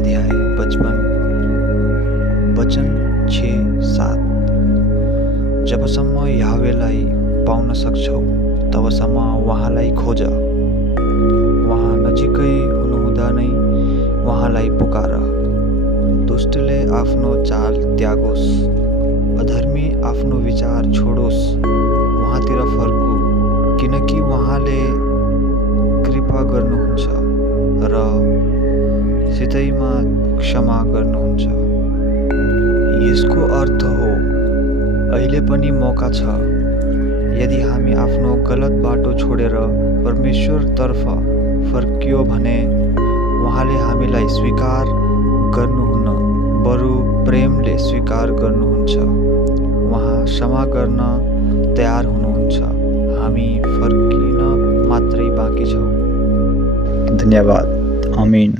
अध्याय 55 वचन 6-7। जबसम्म याहवेलाई पाउन सक्छौ तबसम्म उहाँलाई खोज। उहाँ नजिकै हुनुहुँदा नै उहाँलाई पुकार। दुष्टले आफ्नो चाल त्यागोस्, अधर्मी आफ्नो विचार छोडोस्। उहाँतिर फर्कु, किनकि उहाँले कृपा गर्नुहुन्छ र सिधैमा क्षमा गर्नुहुन्छ। यसको अर्थ हो, अहिले पनि मौका छ। यदि हामी आफ्नो गलत बाटो छोडेर परमेश्वरतर्फ फर्कियो भने उहाँले हामीलाई स्वीकार गर्नुहुन्न, बरु प्रेमले स्वीकार गर्नुहुन्छ। उहाँ क्षमा गर्न तयार हुनुहुन्छ। हामी फर्किन मात्रै बाँकी छौँ। धन्यवाद। आमीन।